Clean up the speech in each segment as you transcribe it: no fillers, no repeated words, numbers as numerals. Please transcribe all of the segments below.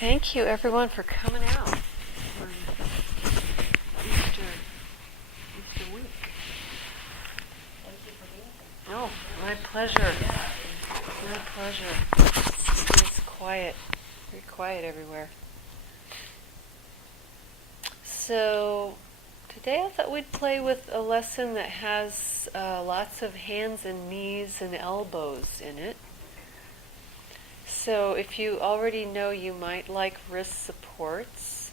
Thank you, everyone, for coming out on Easter week. Thank you for being here. Oh, my pleasure. My pleasure. It's quiet, very quiet everywhere. So today I thought we'd play with a lesson that has lots of hands and knees and elbows in it. So if you already know, you might like wrist supports.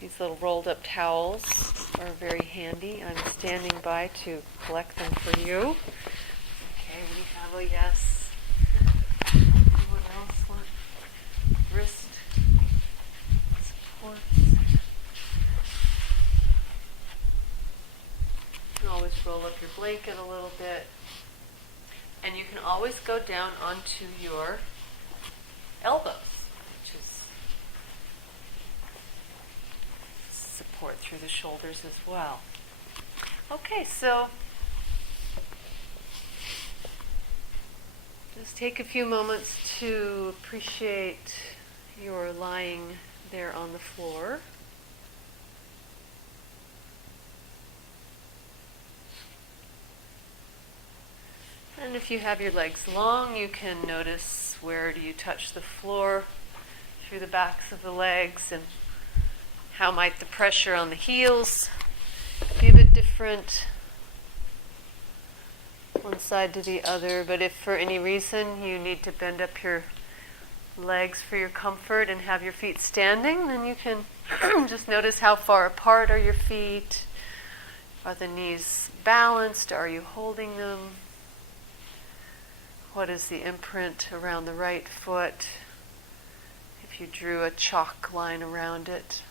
These little rolled up towels are very handy. I'm standing by to collect them for you. Okay, we have a yes. Anyone else want wrist supports? You can always roll up your blanket a little bit. And you can always go down onto your elbows, which is support through the shoulders as well. Okay, so just take a few moments to appreciate your lying there on the floor. And if you have your legs long, you can notice where do you touch the floor through the backs of the legs, and how might the pressure on the heels be a bit different one side to the other. But if for any reason you need to bend up your legs for your comfort and have your feet standing, then you can just notice how far apart are your feet. Are the knees balanced? Are you holding them? What is the imprint around the right foot? If you drew a chalk line around it,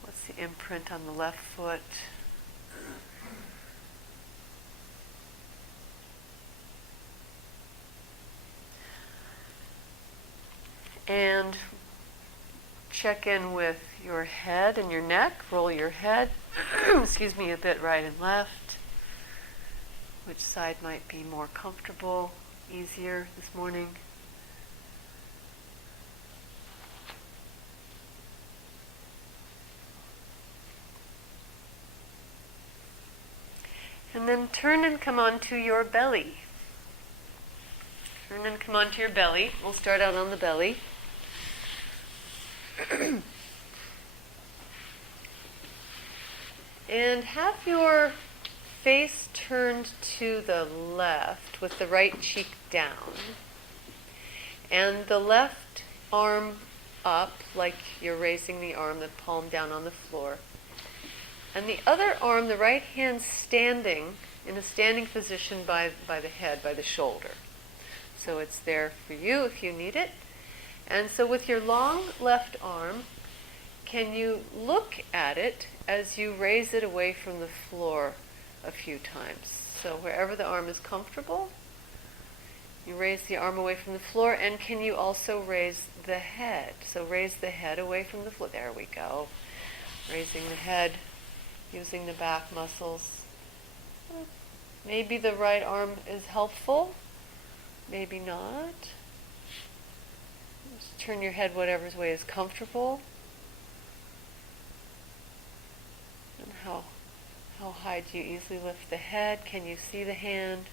what's the imprint on the left foot? And check in with your head and your neck. Roll your head, excuse me, a bit right and left. Which side might be more comfortable, easier this morning? And then turn and come onto your belly. Turn and come onto your belly. We'll start out on the belly. And have your face turned to the left with the right cheek down, and the left arm up like you're raising the arm, the palm down on the floor, and the other arm, the right hand, standing in a standing position by the head, by the shoulder. So it's there for you if you need it. And so with your long left arm, can you look at it as you raise it away from the floor a few times? So wherever the arm is comfortable, you raise the arm away from the floor. And can you also raise the head? So raise the head away from the floor. There we go. Raising the head, using the back muscles. Maybe the right arm is helpful, maybe not. Just turn your head whatever way is comfortable. And how high do you easily lift the head? Can you see the hand?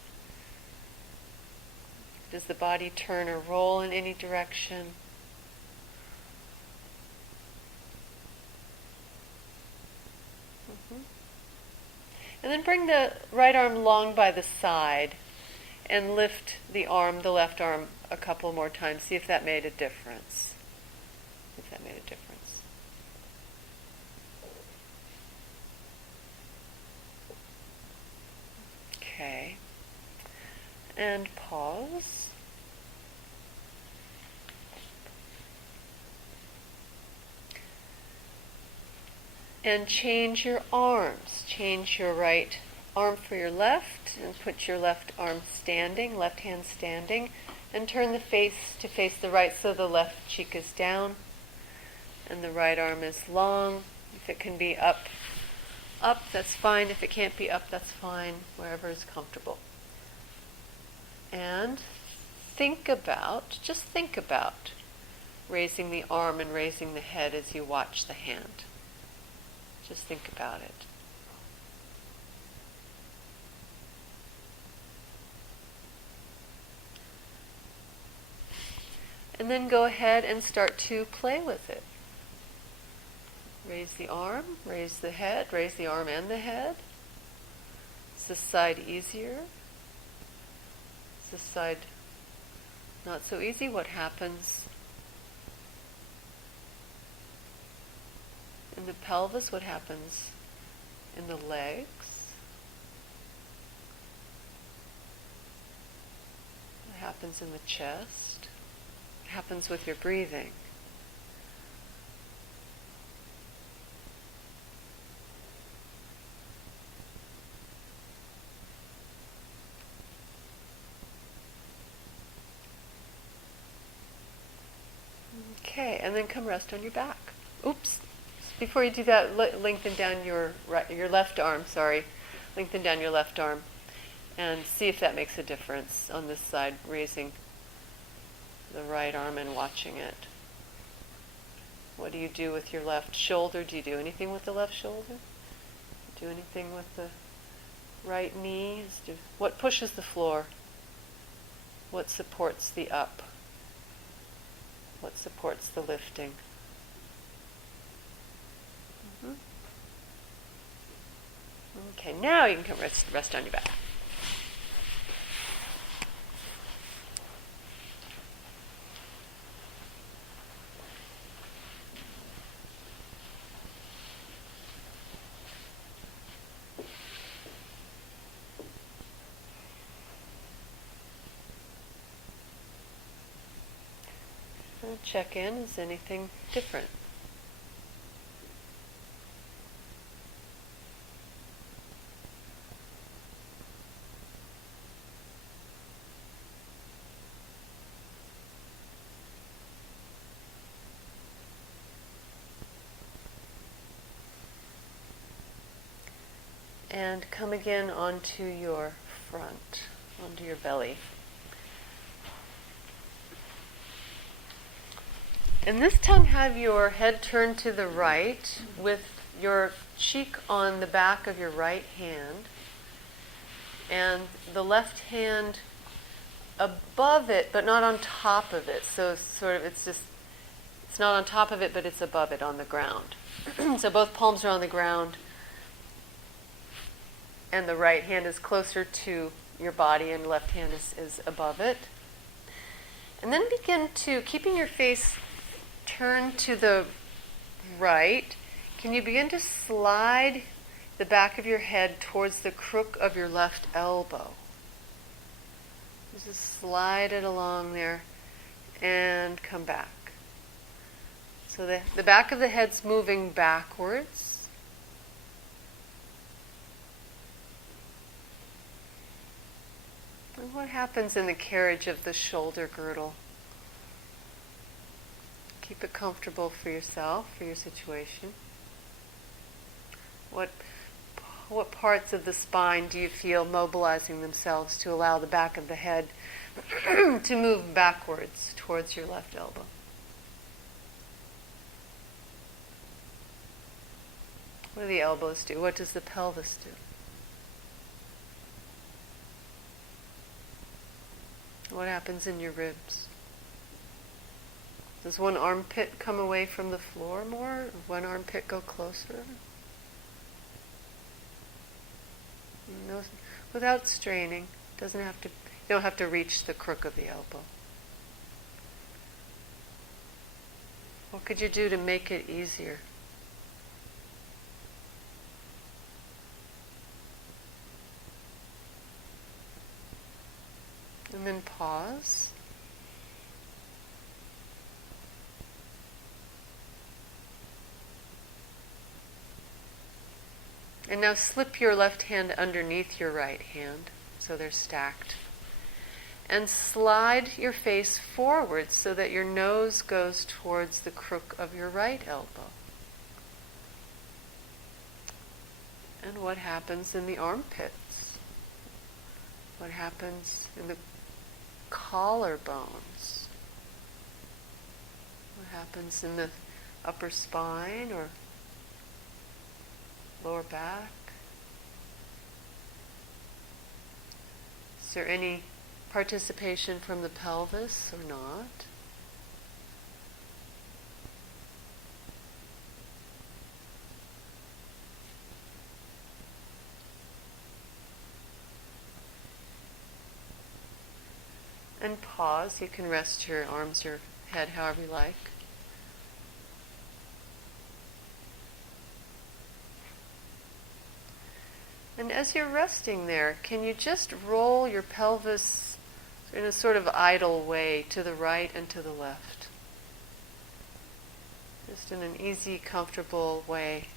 Does the body turn or roll in any direction? And then bring the right arm long by the side and lift the left arm, a couple more times. See if that made a difference. Okay. And pause. And change your arms. Change your right arm for your left, and put your left arm standing, left hand standing, and turn the face to face the right so the left cheek is down and the right arm is long. If it can be up, that's fine. If it can't be up, that's fine, wherever is comfortable. And just think about raising the arm and raising the head as you watch the hand. Just think about it. And then go ahead and start to play with it. Raise the arm, raise the head, raise the arm and the head. Is this side easier? Is this side not so easy? What happens in the pelvis? What happens in the legs? What happens in the chest? What happens with your breathing? Okay, and then come rest on your back. Oops. Before you do that, lengthen down your left arm, Lengthen down your left arm and see if that makes a difference on this side, raising the right arm and watching it. What do you do with your left shoulder? Do you do anything with the left shoulder? Do anything with the right knee? What pushes the floor? What supports the up? What supports the lifting? Okay, now you can come rest on your back. Check in, is anything different? And come again onto your front, onto your belly. And this time have your head turned to the right with your cheek on the back of your right hand and the left hand above it but not on top of it. So it's not on top of it but it's above it on the ground. So both palms are on the ground and the right hand is closer to your body and left hand is above it. And then begin to, keeping your face turn to the right, can you begin to slide the back of your head towards the crook of your left elbow? Just slide it along there and come back. So the back of the head's moving backwards. And what happens in the carriage of the shoulder girdle? Keep it comfortable for yourself, for your situation. What parts of the spine do you feel mobilizing themselves to allow the back of the head to move backwards towards your left elbow? What do the elbows do? What does the pelvis do? What happens in your ribs? Does one armpit come away from the floor more? One armpit go closer? No, without straining. You don't have to reach the crook of the elbow. What could you do to make it easier? And then pause. And now slip your left hand underneath your right hand, so they're stacked. And slide your face forward so that your nose goes towards the crook of your right elbow. And what happens in the armpits? What happens in the collarbones? What happens in the upper spine or lower back? Is there any participation from the pelvis or not? And pause. You can rest your arms or head however you like. And as you're resting there, can you just roll your pelvis in a sort of idle way to the right and to the left? Just in an easy, comfortable way.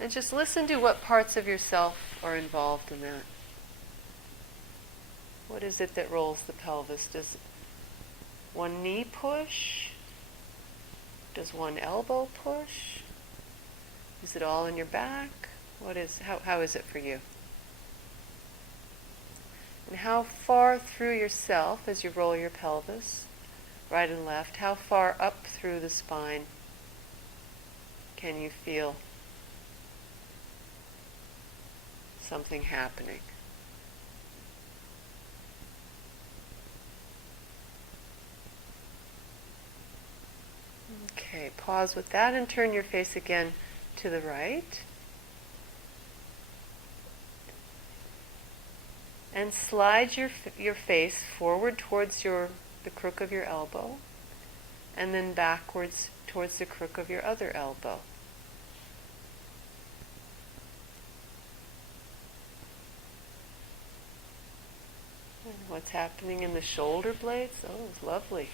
And just listen to what parts of yourself are involved in that. What is it that rolls the pelvis? Does one knee push? Does one elbow push? Is it all in your back? How is it for you? And how far through yourself, as you roll your pelvis, right and left, how far up through the spine can you feel something happening? Okay, pause with that and turn your face again to the right. And slide your face forward towards the crook of your elbow, and then backwards towards the crook of your other elbow. And what's happening in the shoulder blades? Oh, it's lovely.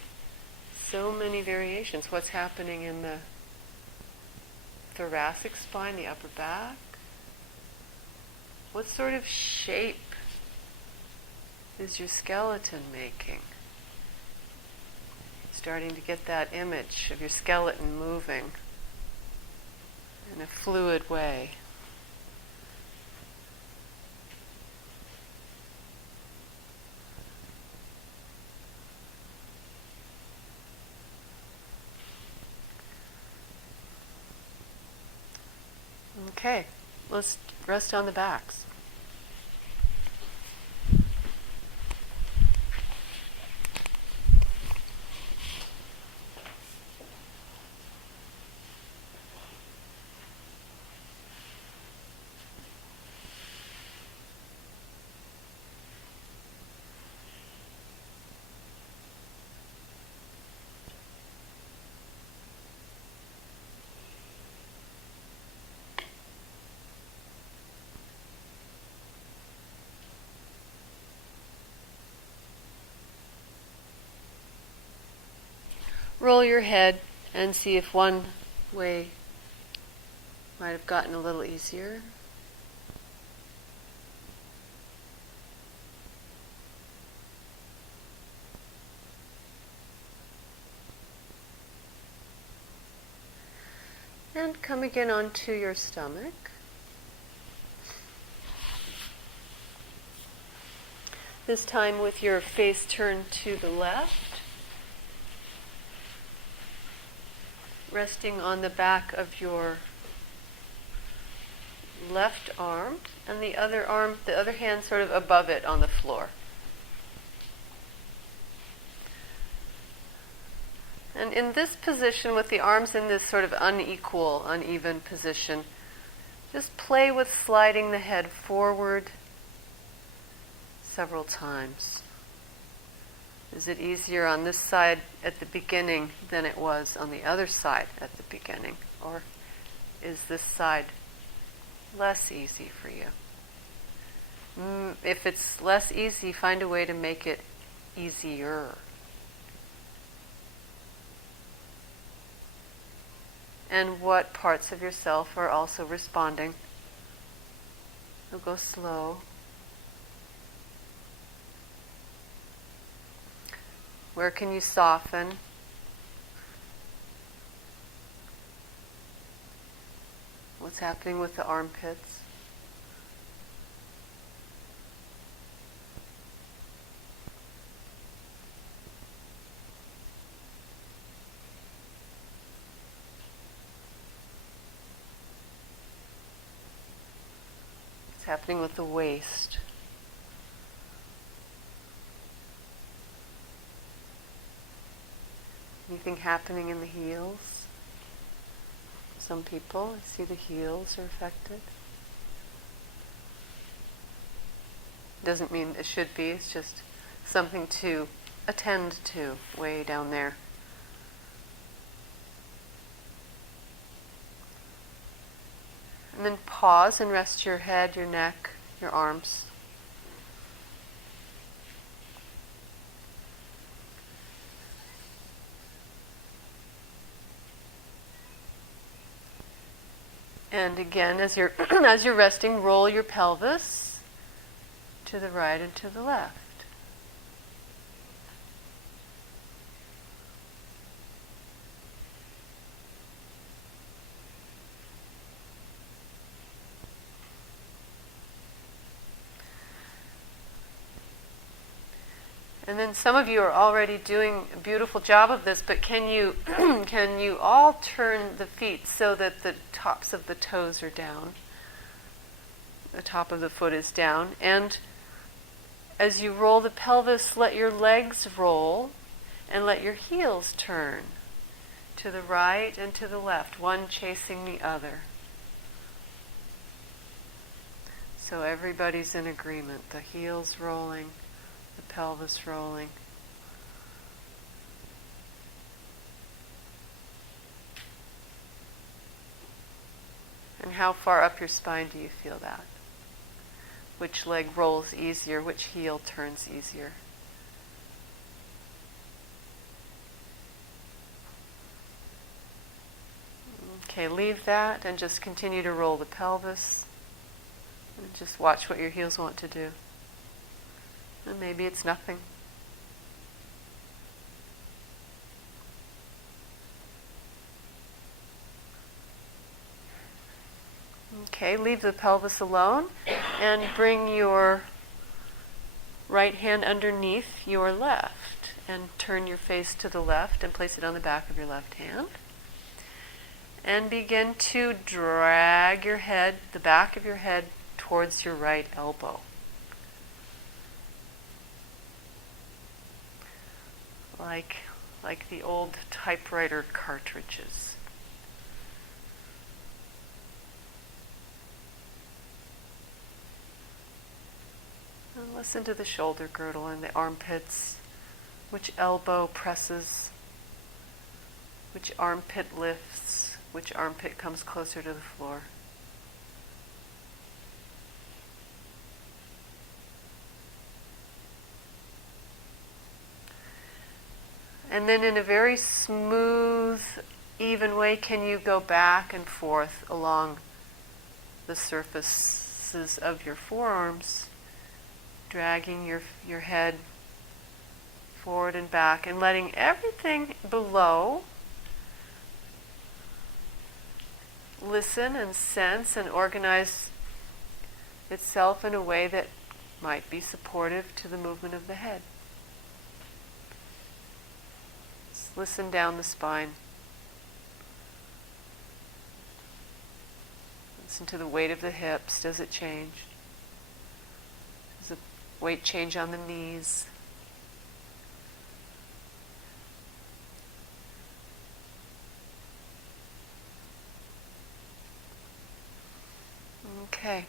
So many variations. What's happening in the thoracic spine, the upper back? What sort of shape is your skeleton making? Starting to get that image of your skeleton moving in a fluid way. Okay, let's rest on the backs. Roll your head and see if one way might have gotten a little easier. And come again onto your stomach. This time with your face turned to the left. Resting on the back of your left arm, and the other hand sort of above it on the floor. And in this position, with the arms in this sort of unequal, uneven position, just play with sliding the head forward several times. Is it easier on this side at the beginning than it was on the other side at the beginning? Or is this side less easy for you? If it's less easy, find a way to make it easier. And what parts of yourself are also responding? You'll go slow. Where can you soften? What's happening with the armpits? happening with the waist? Anything happening in the heels? Some people, I see the heels are affected. Doesn't mean it should be, it's just something to attend to way down there. And then pause and rest your head, your neck, your arms. And again, as you're as you're resting, roll your pelvis to the right and to the left. And then some of you are already doing a beautiful job of this, but can you can you all turn the feet so that the tops of the toes are down? The top of the foot is down. And as you roll the pelvis, let your legs roll and let your heels turn to the right and to the left, one chasing the other. So everybody's in agreement. The heels rolling, the pelvis rolling. And how far up your spine do you feel that? Which leg rolls easier? Which heel turns easier? Okay, leave that and just continue to roll the pelvis. And just watch what your heels want to do. And maybe it's nothing. Okay, leave the pelvis alone and bring your right hand underneath your left and turn your face to the left and place it on the back of your left hand. And begin to drag your head, the back of your head, towards your right elbow. Like the old typewriter cartridges. And listen to the shoulder girdle and the armpits. Which elbow presses? Which armpit lifts? Which armpit comes closer to the floor? And then in a very smooth, even way, can you go back and forth along the surfaces of your forearms, dragging your head forward and back and letting everything below listen and sense and organize itself in a way that might be supportive to the movement of the head. Listen down the spine. Listen to the weight of the hips. Does it change? Does the weight change on the knees? Okay.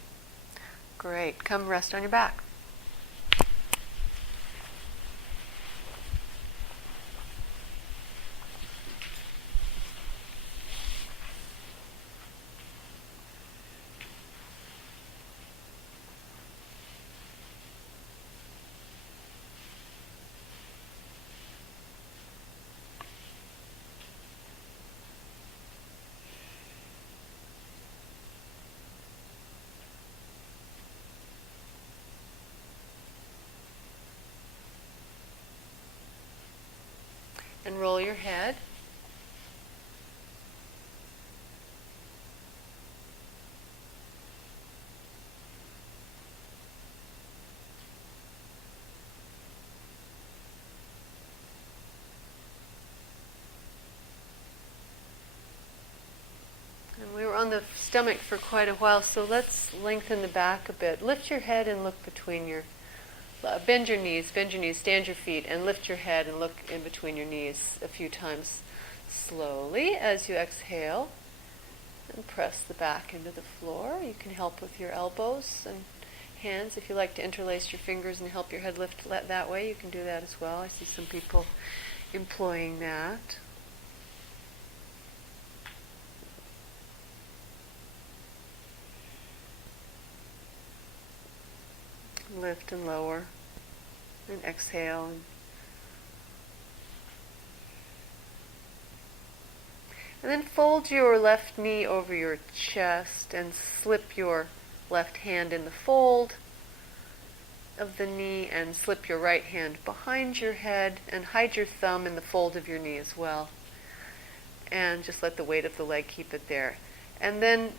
Great. Come rest on your back. And roll your head. And we were on the stomach for quite a while, so let's lengthen the back a bit. Lift your head and look between your, bend your knees, stand your feet, and lift your head and look in between your knees a few times slowly as you exhale. And press the back into the floor. You can help with your elbows and hands. If you like to interlace your fingers and help your head lift that way, you can do that as well. I see some people employing that. Lift and lower. And exhale. And then fold your left knee over your chest and slip your left hand in the fold of the knee and slip your right hand behind your head and hide your thumb in the fold of your knee as well. And just let the weight of the leg keep it there. And then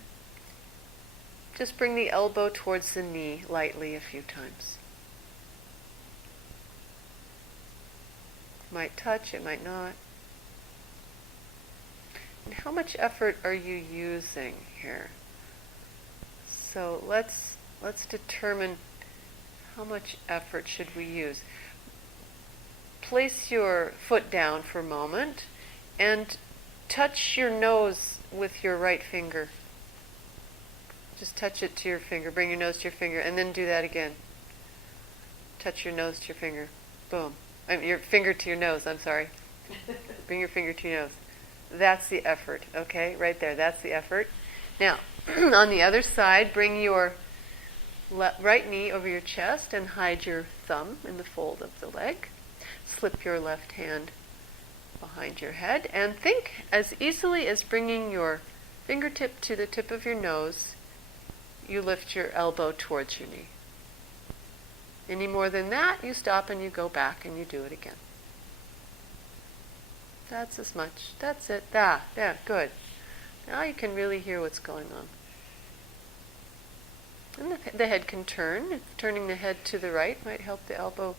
just bring the elbow towards the knee lightly a few times. It might touch, it might not. And how much effort are you using here? So let's determine how much effort should we use. Place your foot down for a moment and touch your nose with your right finger. Just touch it to your finger. Bring your nose to your finger and then do that again. Touch your nose to your finger. Boom. Your finger to your nose, I'm sorry. Bring your finger to your nose. That's the effort, okay? Right there, that's the effort. Now, on the other side, bring your right knee over your chest and hide your thumb in the fold of the leg. Slip your left hand behind your head and think as easily as bringing your fingertip to the tip of your nose, you lift your elbow towards your knee. Any more than that, you stop and you go back and you do it again. That's as much. That's it. Yeah, good. Now you can really hear what's going on. And the head can turn. Turning the head to the right might help the elbow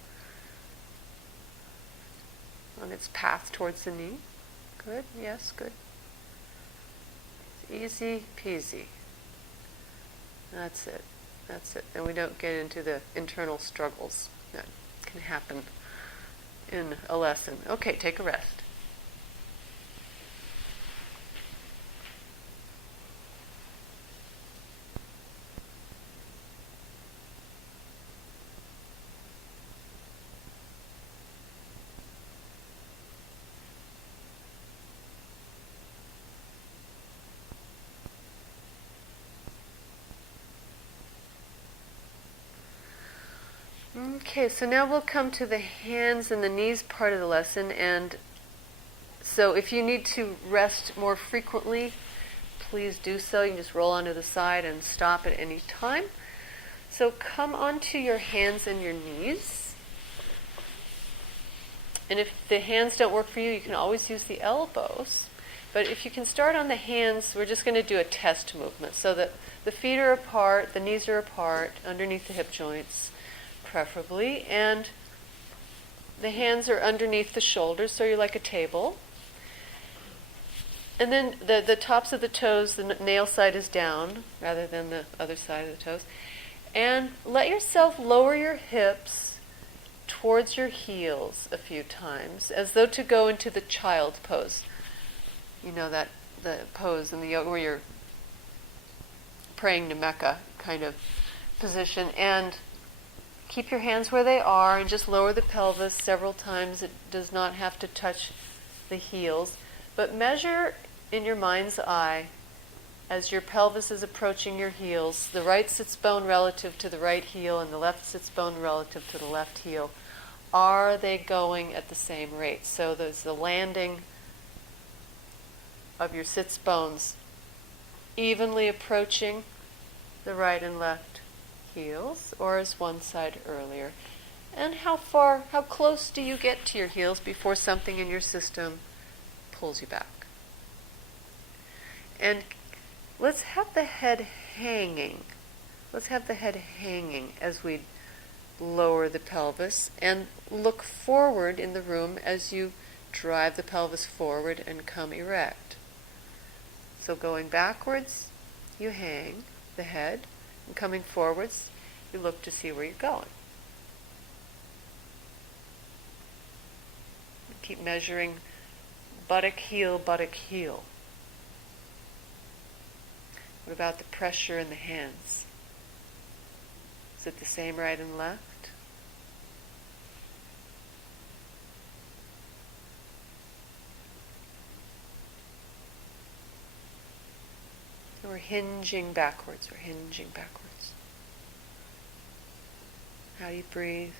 on its path towards the knee. Good, yes, good. It's easy peasy. That's it. And we don't get into the internal struggles that can happen in a lesson. Okay, take a rest. Okay, so now we'll come to the hands and the knees part of the lesson, and so if you need to rest more frequently, please do so. You can just roll onto the side and stop at any time. So come onto your hands and your knees. And if the hands don't work for you, you can always use the elbows. But if you can start on the hands, we're just going to do a test movement so that the feet are apart, the knees are apart, underneath the hip joints, preferably, and the hands are underneath the shoulders, so you're like a table. And then the tops of the toes, the nail side is down rather than the other side of the toes. And let yourself lower your hips towards your heels a few times, as though to go into the child pose. You know that the pose in the yoga where you're praying to Mecca kind of position, and keep your hands where they are and just lower the pelvis several times. It does not have to touch the heels. But measure in your mind's eye as your pelvis is approaching your heels, the right sits bone relative to the right heel and the left sits bone relative to the left heel. Are they going at the same rate? So there's the landing of your sits bones evenly approaching the right and left heels, or is one side earlier? And how close do you get to your heels before something in your system pulls you back? And let's have the head hanging. Let's have the head hanging as we lower the pelvis, and look forward in the room as you drive the pelvis forward and come erect. So going backwards you hang the head, and coming forwards, you look to see where you're going. Keep measuring buttock, heel, buttock, heel. What about the pressure in the hands? Is it the same right and left? We're hinging backwards. We're hinging backwards. How do you breathe?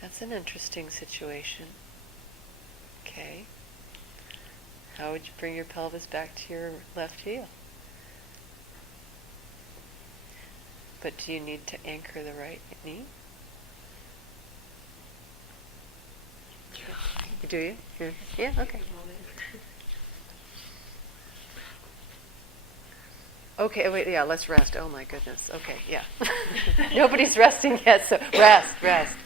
That's an interesting situation. Okay. How would you bring your pelvis back to your left heel? But do you need to anchor the right knee? Do you? Yeah, okay. Okay, wait, yeah, let's rest. Oh my goodness. Okay, yeah. Nobody's resting yet, so rest.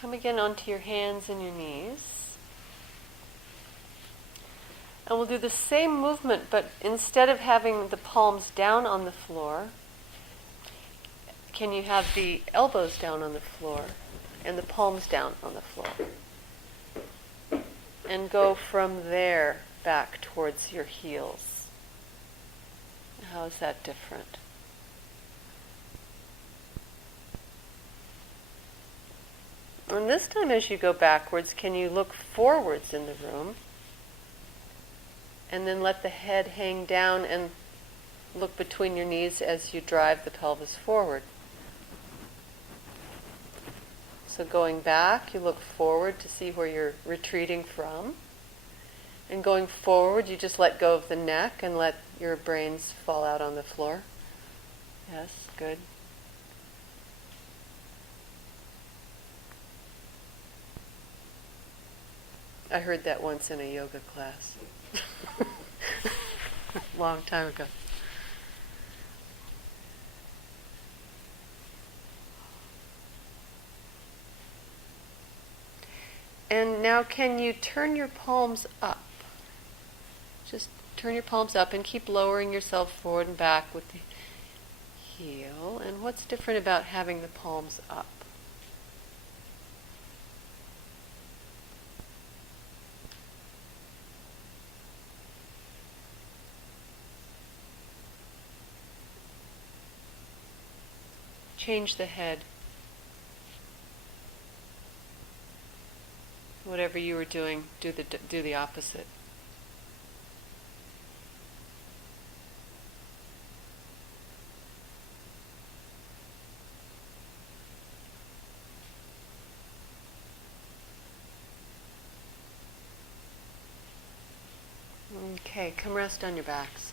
Come again onto your hands and your knees. And we'll do the same movement, but instead of having the palms down on the floor, can you have the elbows down on the floor and the palms down on the floor? And go from there back towards your heels. How is that different? And this time as you go backwards, can you look forwards in the room and then let the head hang down and look between your knees as you drive the pelvis forward? So going back, you look forward to see where you're retreating from. And going forward, you just let go of the neck and let your brains fall out on the floor. Yes, good. I heard that once in a yoga class. Long time ago. And now can you turn your palms up? Just turn your palms up and keep lowering yourself forward and back with the heel. And what's different about having the palms up? Change the head. Whatever you were doing, do the opposite. Okay, come rest on your backs.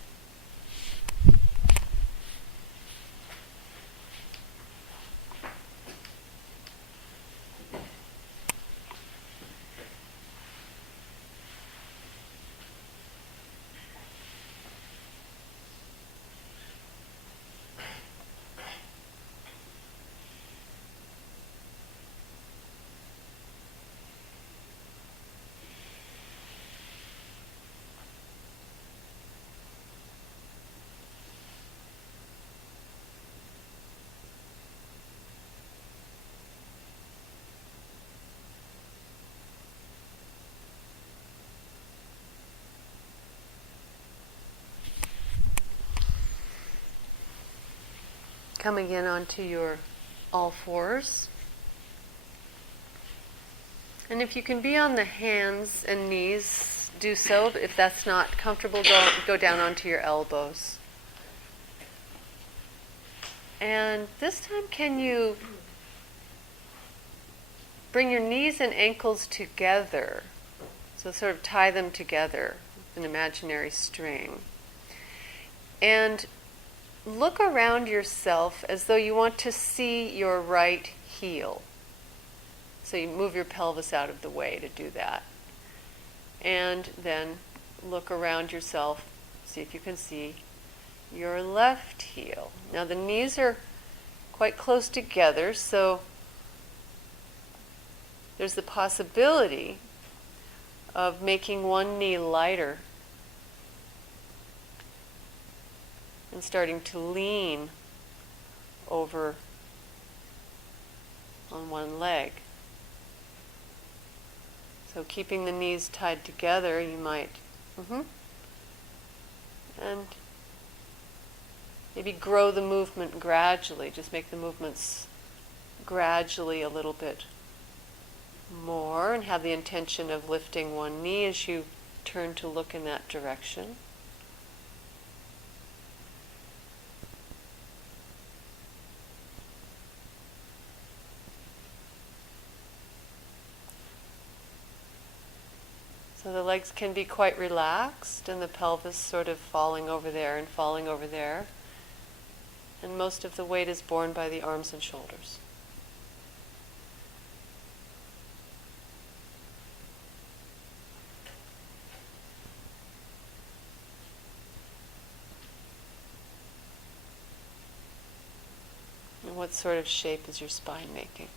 Coming in onto your all fours. And if you can be on the hands and knees, do so. But if that's not comfortable, go down onto your elbows. And this time, can you bring your knees and ankles together So sort of tie them together with an imaginary string. And look around yourself as though you want to see your right heel. So you move your pelvis out of the way to do that. And then look around yourself, see if you can see your left heel. Now the knees are quite close together, so there's the possibility of making one knee lighter and starting to lean over on one leg. So keeping the knees tied together, you might, and maybe grow the movement gradually. Just make the movements gradually a little bit more, and have the intention of lifting one knee as you turn to look in that direction. So the legs can be quite relaxed and the pelvis sort of falling over there and falling over there. And most of the weight is borne by the arms and shoulders. And what sort of shape is your spine making?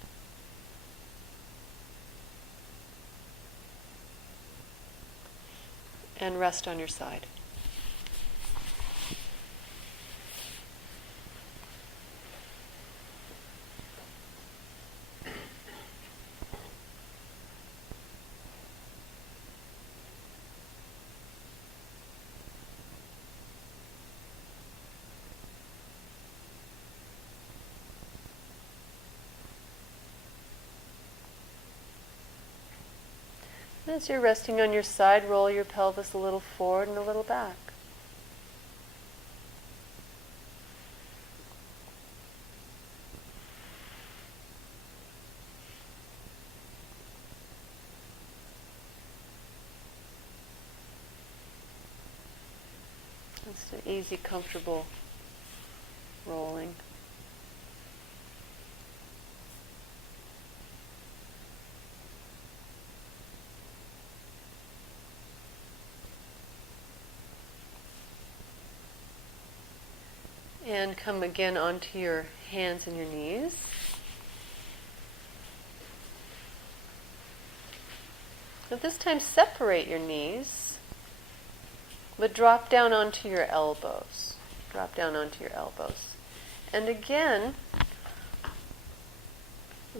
And rest on your side. As you're resting on your side, roll your pelvis a little forward and a little back. Just an easy, comfortable rolling. And come again onto your hands and your knees. At this time, separate your knees, but drop down onto your elbows. Drop down onto your elbows. And again,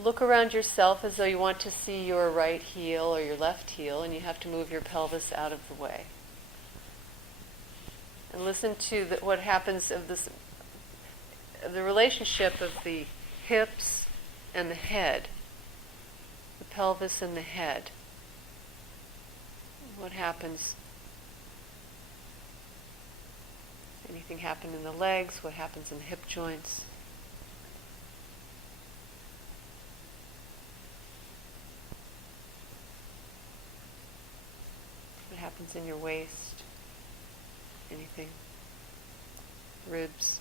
look around yourself as though you want to see your right heel or your left heel, and you have to move your pelvis out of the way. And listen to what happens of this, the relationship of the hips and the head, the pelvis and the head. What happens? Anything happen in the legs? What happens in the hip joints? What happens in your waist? Anything? Ribs?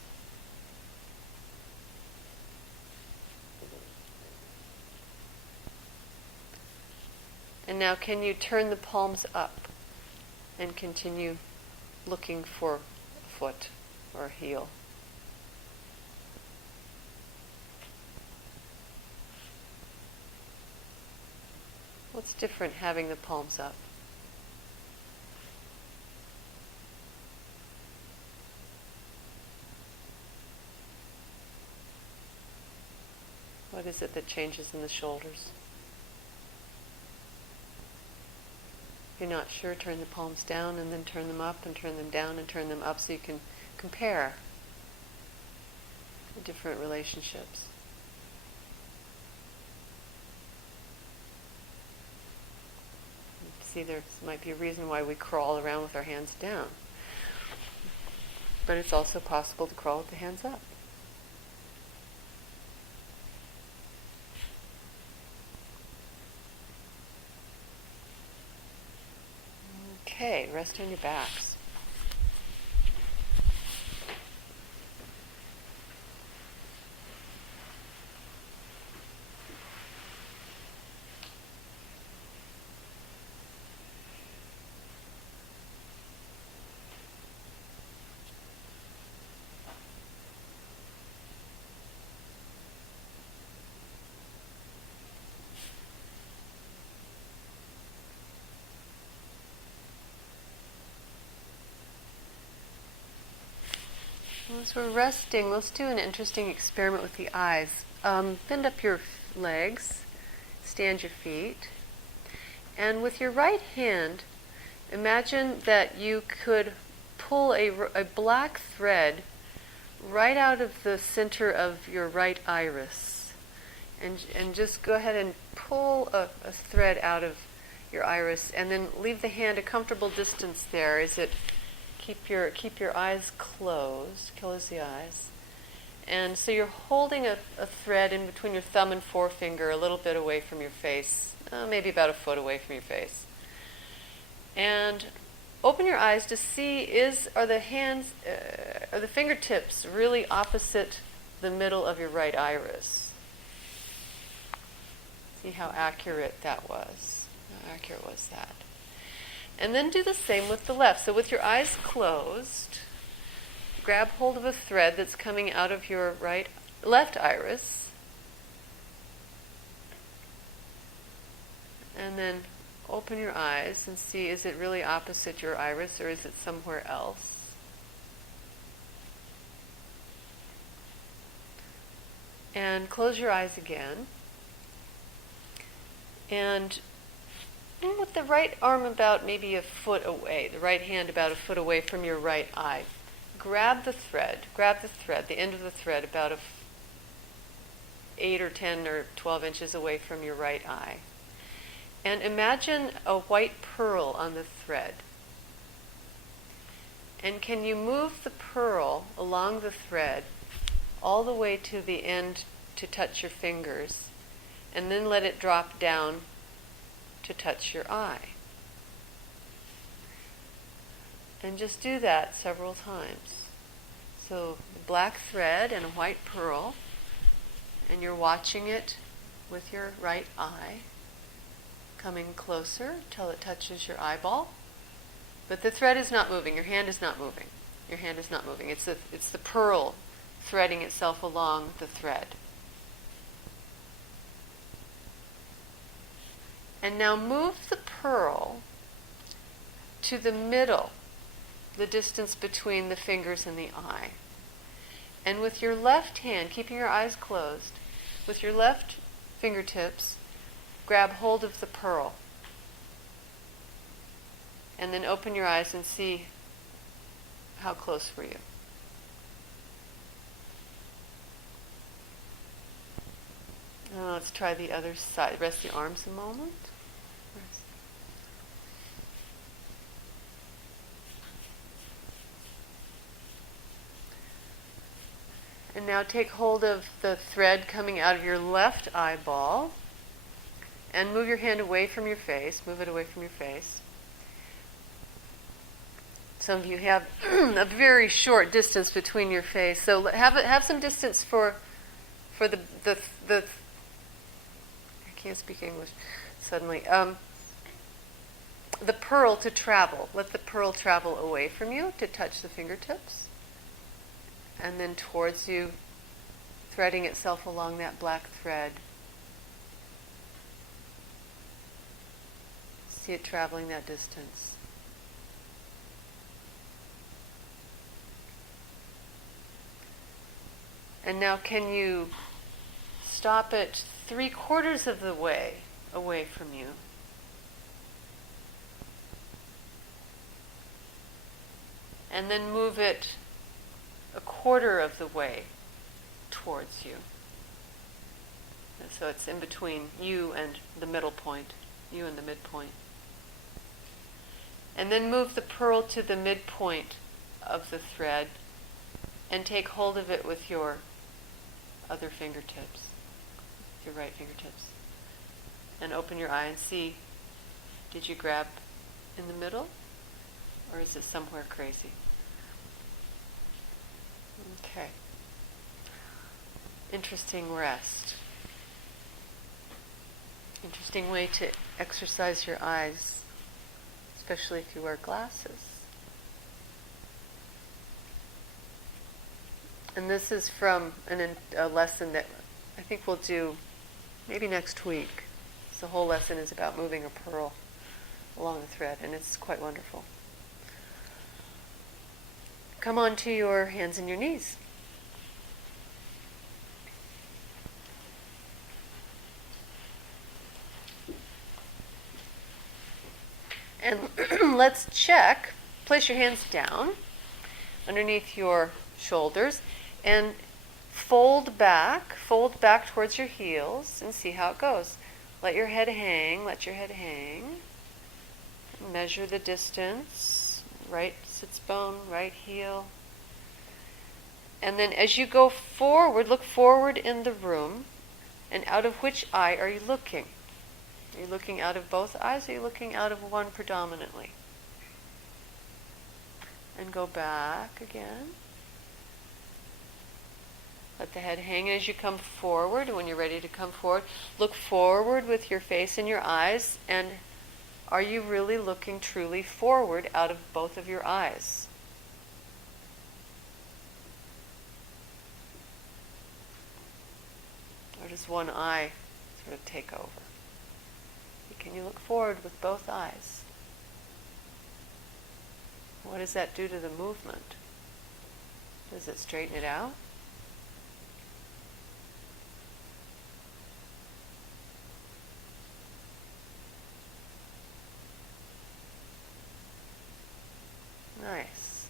And now can you turn the palms up and continue looking for a foot or a heel? What's different having the palms up? What is it that changes in the shoulders? If you're not sure, turn the palms down and then turn them up and turn them down and turn them up so you can compare the different relationships. See, there might be a reason why we crawl around with our hands down. But it's also possible to crawl with the hands up. okay. Rest on your backs. As we're resting, let's do an interesting experiment with the eyes. Bend up your legs, stand your feet, and with your right hand, imagine that you could pull a black thread right out of the center of your right iris. And just go ahead and pull a thread out of your iris, and then leave the hand a comfortable distance there. Keep your eyes closed, close the eyes. And so you're holding a thread in between your thumb and forefinger, a little bit away from your face, maybe about a foot away from your face. And open your eyes to see, are the fingertips really opposite the middle of your right iris? See how accurate that was. How accurate was that? And then do the same with the left. So with your eyes closed, grab hold of a thread that's coming out of your left iris, and then open your eyes and see, is it really opposite your iris or is it somewhere else? And close your eyes again. And with the right arm about maybe a foot away, the right hand about a foot away from your right eye, grab the thread, the end of the thread about 8 or 10 or 12 inches away from your right eye. And imagine a white pearl on the thread. And can you move the pearl along the thread all the way to the end to touch your fingers, and then let it drop down to touch your eye? And just do that several times. So a black thread and a white pearl, and you're watching it with your right eye, coming closer till it touches your eyeball. But the thread is not moving, your hand is not moving. Your hand is not moving. It's the pearl threading itself along the thread. And now move the pearl to the middle, the distance between the fingers and the eye. And with your left hand, keeping your eyes closed, with your left fingertips, grab hold of the pearl. And then open your eyes and see how close were you. Now let's try the other side. Rest the arms a moment. Rest. And now take hold of the thread coming out of your left eyeball and move your hand away from your face. Move it away from your face. Some of you have a very short distance between your face, so have some distance for the I can't speak English suddenly. The pearl to travel. Let the pearl travel away from you to touch the fingertips, and then towards you, threading itself along that black thread. See it traveling that distance. And now can you stop it 3/4 of the way away from you? And then move it 1/4 of the way towards you. And so it's in between you and the middle point, you and the midpoint. And then move the pearl to the midpoint of the thread and take hold of it with your other fingertips, your right fingertips. And open your eye and see, did you grab in the middle? Or is it somewhere crazy? Okay. Interesting rest. Interesting way to exercise your eyes, especially if you wear glasses. And this is from a lesson that I think we'll do maybe next week. The whole lesson is about moving a pearl along the thread, and it's quite wonderful. Come on to your hands and your knees. And let's check. Place your hands down underneath your shoulders and fold back towards your heels and see how it goes. Let your head hang. Measure the distance. Right sits bone, right heel. And then as you go forward, look forward in the room. And out of which eye are you looking? Are you looking out of both eyes, or are you looking out of one predominantly? And go back again. Let the head hang as you come forward. When you're ready to come forward, look forward with your face and your eyes. And are you really looking truly forward out of both of your eyes? Or does one eye sort of take over? Can you look forward with both eyes? What does that do to the movement? Does it straighten it out? Nice.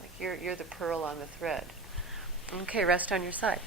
Like you're the pearl on the thread. Okay, rest on your side.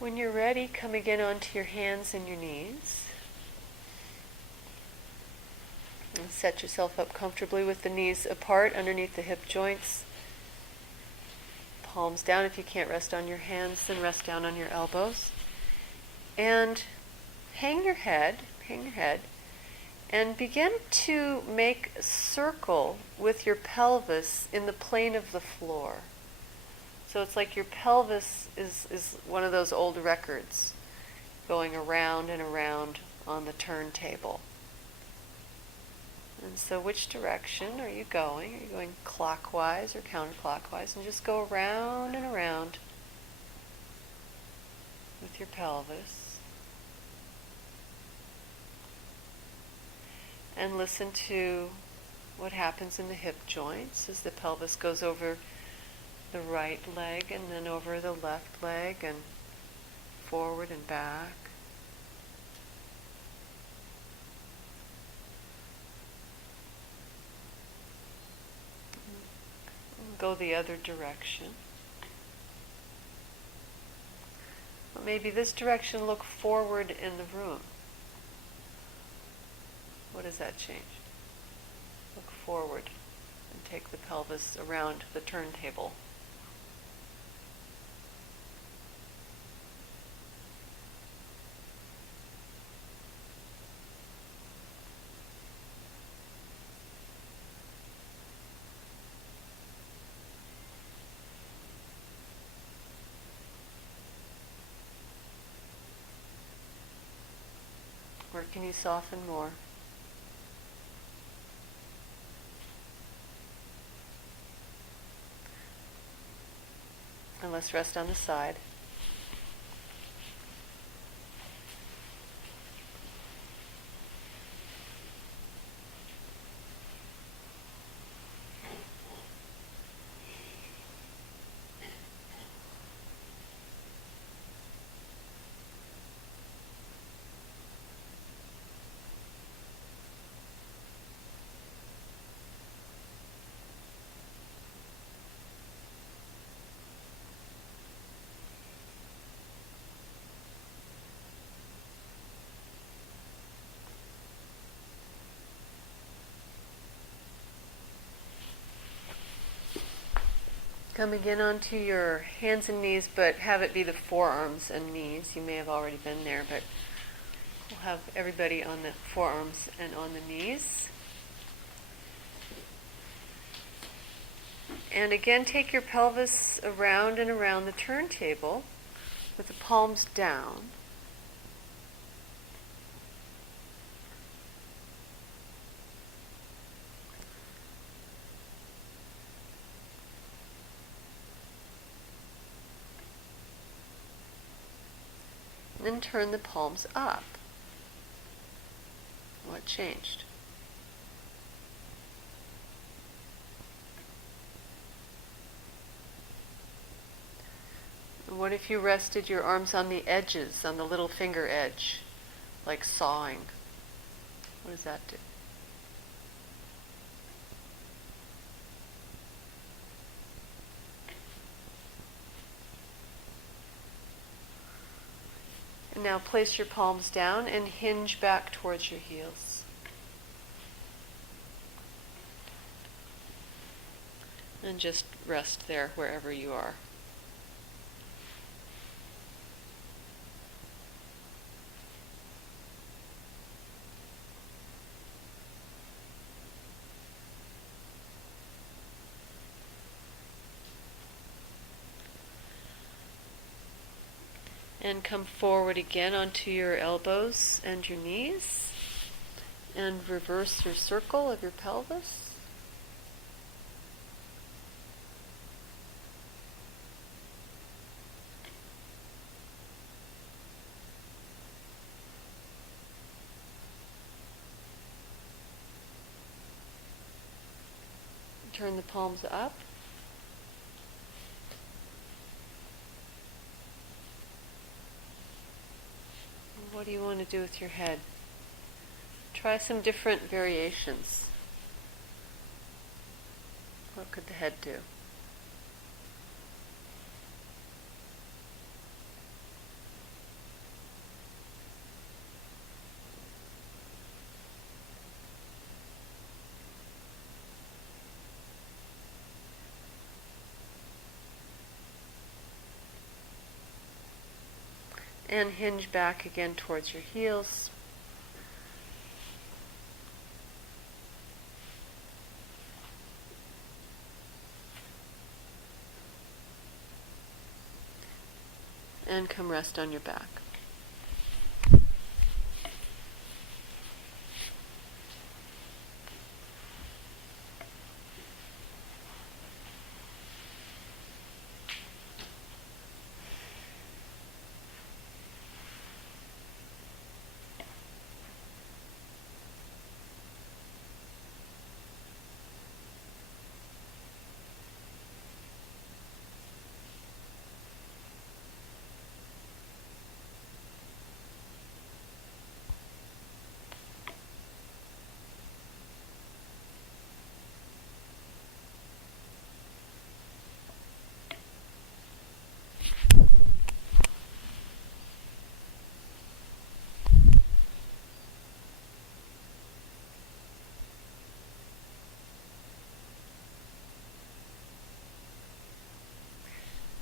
When you're ready, come again onto your hands and your knees. And set yourself up comfortably with the knees apart underneath the hip joints. Palms down. If you can't rest on your hands, then rest down on your elbows. And hang your head, and begin to make a circle with your pelvis in the plane of the floor. So it's like your pelvis is one of those old records going around and around on the turntable. And so which direction are you going? Are you going clockwise or counterclockwise? And just go around and around with your pelvis. And listen to what happens in the hip joints as the pelvis goes over the right leg and then over the left leg and forward and back. And go the other direction. Well, maybe this direction, look forward in the room. What does that change? Look forward and take the pelvis around the turntable. Where can you soften more? And let's rest on the side. Come again onto your hands and knees, but have it be the forearms and knees. You may have already been there, but we'll have everybody on the forearms and on the knees. And again, take your pelvis around and around the turntable with the palms down. Then turn the palms up. What changed? And what if you rested your arms on the edges, on the little finger edge, like sawing? What does that do? And now place your palms down and hinge back towards your heels. And just rest there wherever you are. And come forward again onto your elbows and your knees. And reverse your circle of your pelvis. Turn the palms up. What do you want to do with your head? Try some different variations. What could the head do? And hinge back again towards your heels. And come rest on your back.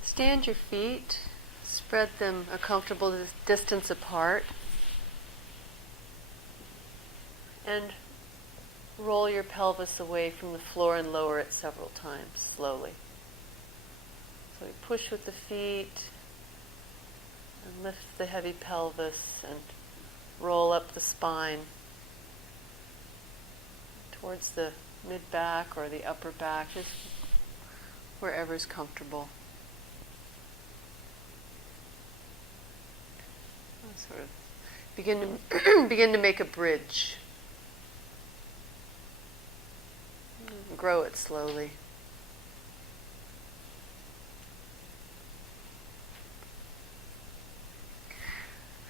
Stand your feet, spread them a comfortable distance apart, and roll your pelvis away from the floor and lower it several times, slowly. So we push with the feet, and lift the heavy pelvis, and roll up the spine towards the mid-back or the upper back, just wherever's comfortable. Sort of begin to make a bridge. Grow it slowly.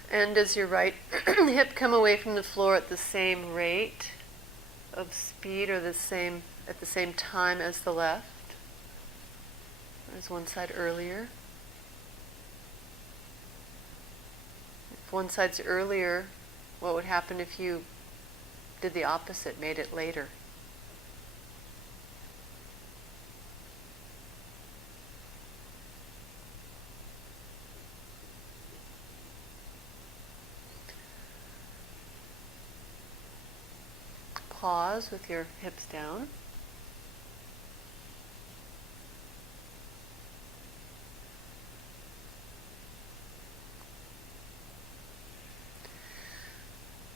And does your right hip come away from the floor at the same rate of speed or at the same time as the left? Or is one side earlier? One side's earlier, what would happen if you did the opposite, made it later? pause with your hips down.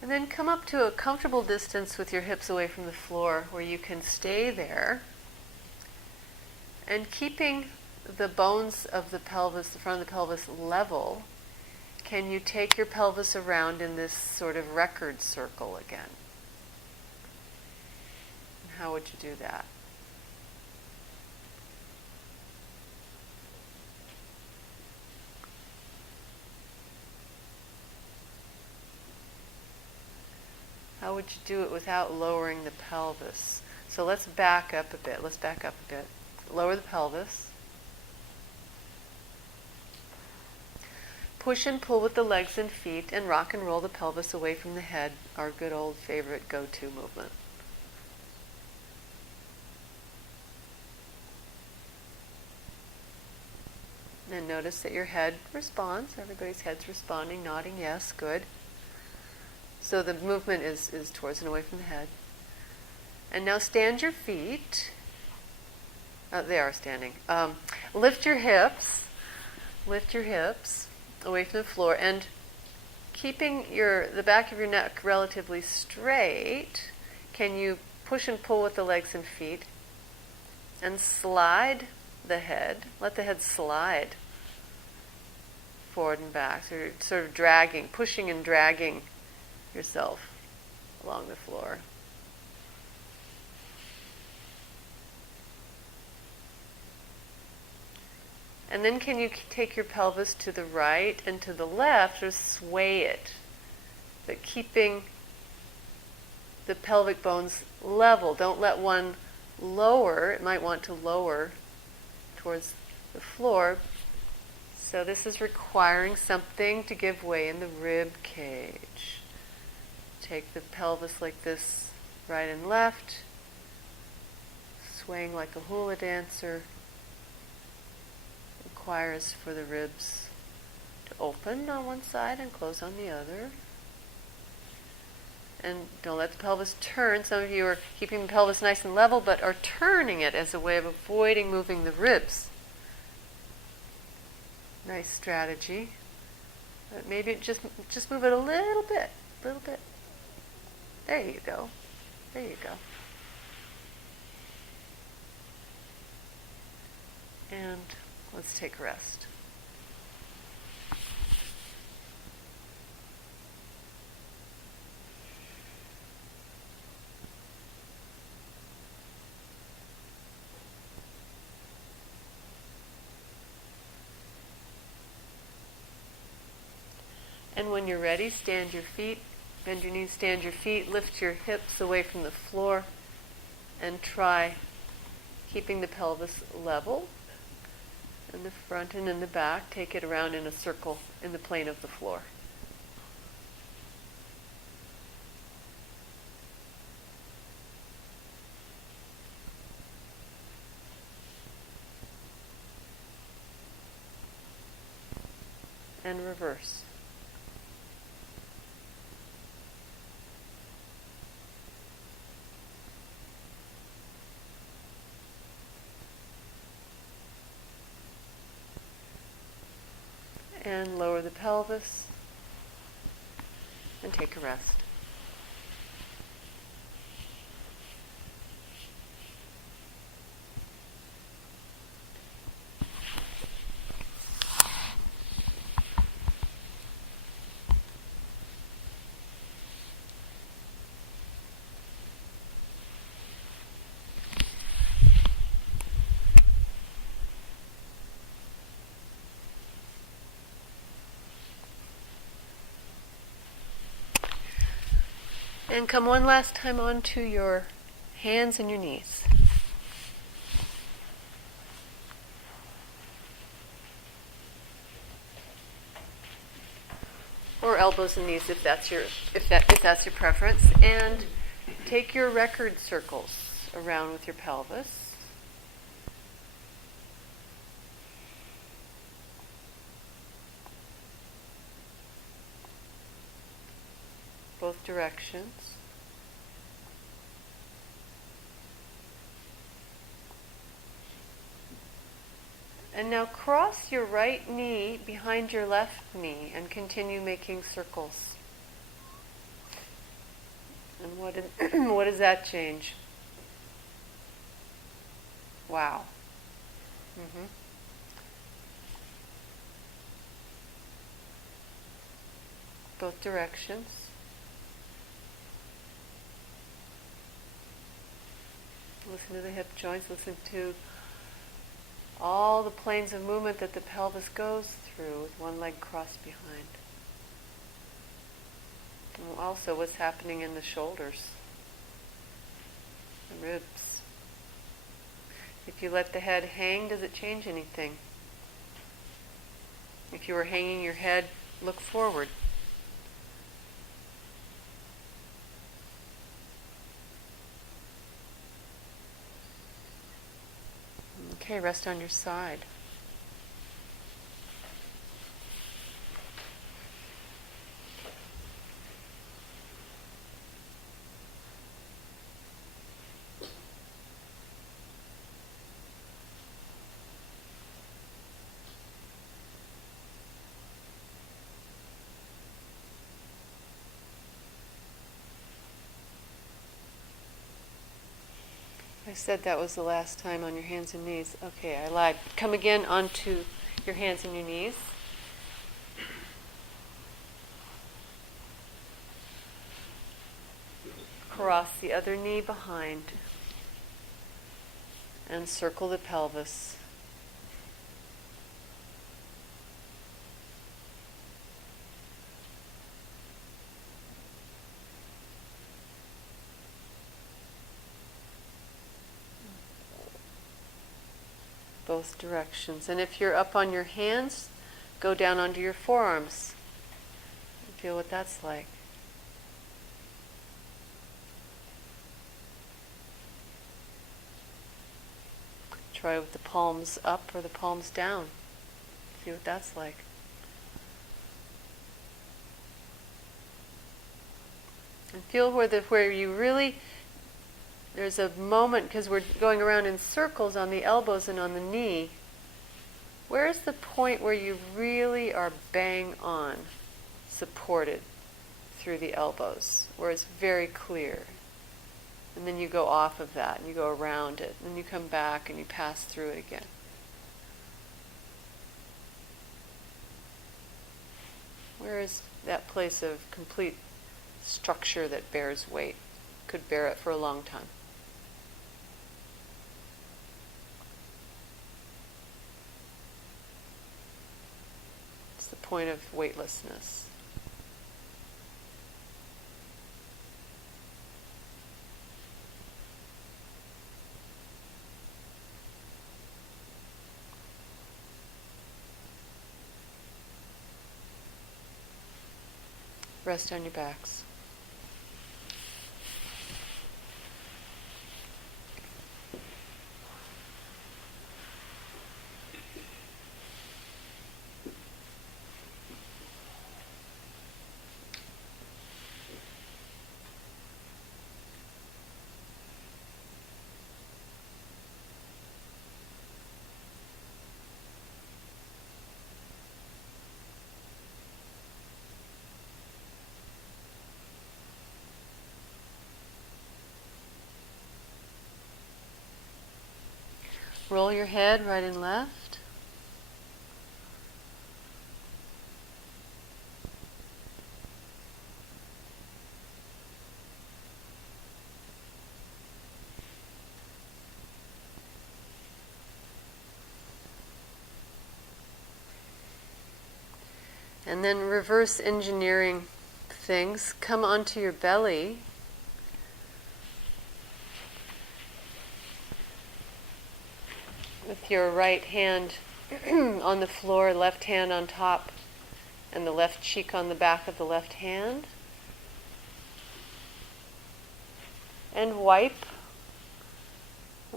And then come up to a comfortable distance with your hips away from the floor where you can stay there. And keeping the bones of the pelvis, the front of the pelvis level, can you take your pelvis around in this sort of record circle again? And how would you do that? How would you do it without lowering the pelvis? So let's back up a bit. Lower the pelvis. Push and pull with the legs and feet and rock and roll the pelvis away from the head, our good old favorite go-to movement. And notice that your head responds. Everybody's head's responding, nodding, yes, good. So the movement is towards and away from the head. And now stand your feet. They are standing. Lift your hips away from the floor, and keeping the back of your neck relatively straight, can you push and pull with the legs and feet and slide the head? Let the head slide forward and back. So you're sort of dragging, pushing and dragging yourself along the floor. And then can you take your pelvis to the right and to the left, or sway it, but keeping the pelvic bones level. Don't let one lower. It might want to lower towards the floor. So this is requiring something to give way in the rib cage. Take the pelvis like this, right and left, swaying like a hula dancer. Requires for the ribs to open on one side and close on the other. And don't let the pelvis turn. Some of you are keeping the pelvis nice and level, but are turning it as a way of avoiding moving the ribs. Nice strategy. But maybe just move it a little bit. There you go. And let's take a rest. And when you're ready, stand your feet, bend your knees, stand your feet, lift your hips away from the floor, and try keeping the pelvis level in the front and in the back. Take it around in a circle in the plane of the floor. And reverse. And lower the pelvis and take a rest. And come one last time onto your hands and your knees. Or elbows and knees if that's your preference. And take your record circles around with your pelvis. Both directions. And now cross your right knee behind your left knee and continue making circles. And what does that change? Wow. Mm-hmm. Both directions. Listen to the hip joints, listen to all the planes of movement that the pelvis goes through with one leg crossed behind. And also what's happening in the shoulders, the ribs. If you let the head hang, does it change anything? If you were hanging your head, look forward. Okay, rest on your side. I said that was the last time on your hands and knees. Okay, I lied. Come again onto your hands and your knees. Cross the other knee behind and circle the pelvis. Both directions. And if you're up on your hands, go down onto your forearms. Feel what that's like. Try with the palms up or the palms down. See what that's like. And feel where you really, there's a moment, because we're going around in circles on the elbows and on the knee. Where's the point where you really are bang on supported through the elbows, where it's very clear? And then you go off of that and you go around it, and you come back and you pass through it again. Where is that place of complete structure that bears weight? Could bear it for a long time. It's the point of weightlessness. Rest on your backs. Roll your head right and left. And then reverse engineering things. Come onto your belly. With your right hand on the floor, left hand on top, and the left cheek on the back of the left hand. And wipe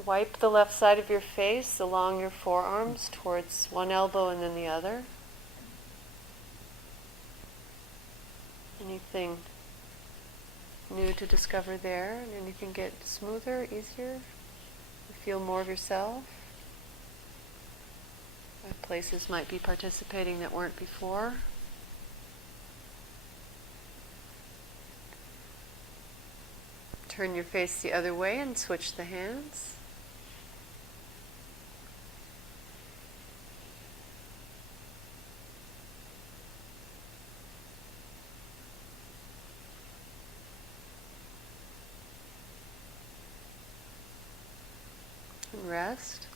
the left side of your face along your forearms towards one elbow and then the other. Anything new to discover there? And you can get smoother, easier, feel more of yourself. What places might be participating that weren't before? Turn your face the other way and switch the hands. And rest.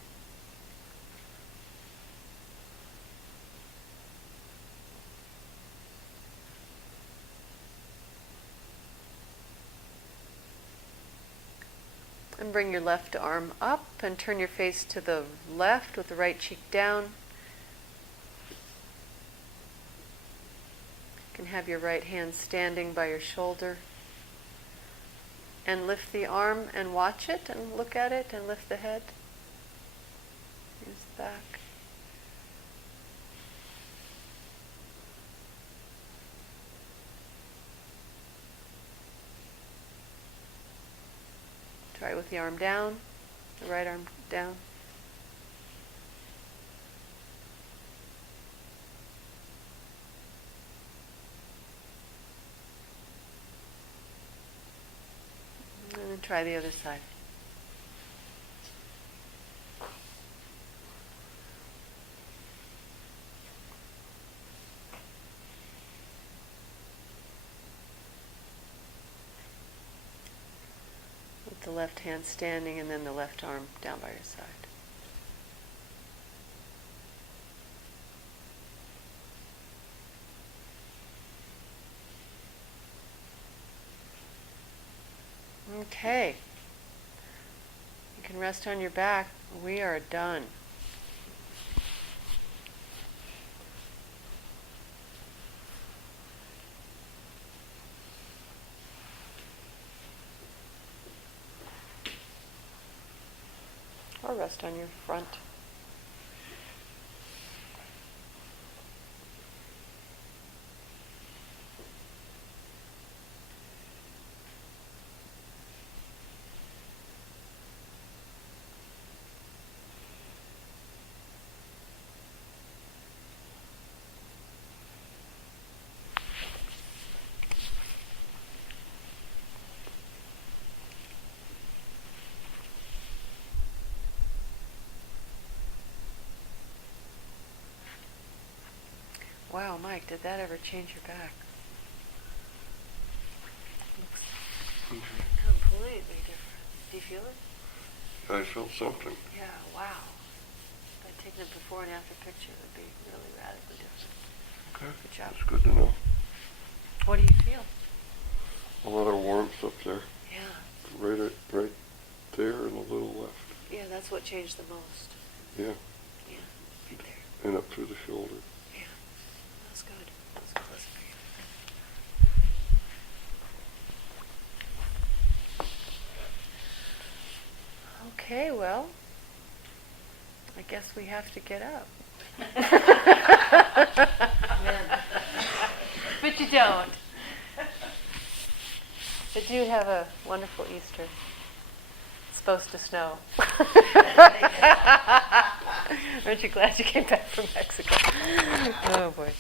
And bring your left arm up and turn your face to the left with the right cheek down. You can have your right hand standing by your shoulder. And lift the arm and watch it and look at it and lift the head. Use the back. Try with the arm down, the right arm down. And then try the other side. With the left hand standing and then the left arm down by your side. Okay. You can rest on your back. We are done. Or rest on your front. Wow, Mike, did that ever change your back? Looks completely different. Do you feel it? I felt something. Yeah, wow. If I'd taken a before and after picture, it would be really radically different. Okay. Good job. That's good to know. What do you feel? A lot of warmth up there. Yeah. Right there and a little left. Yeah, that's what changed the most. Yeah. Yeah, right there. And up through the shoulder. Yeah, that's good. That's good. That's great. Okay, well, I guess we have to get up. But you don't. But you have a wonderful Easter. It's supposed to snow. Aren't you glad you came back from Mexico? Oh boy.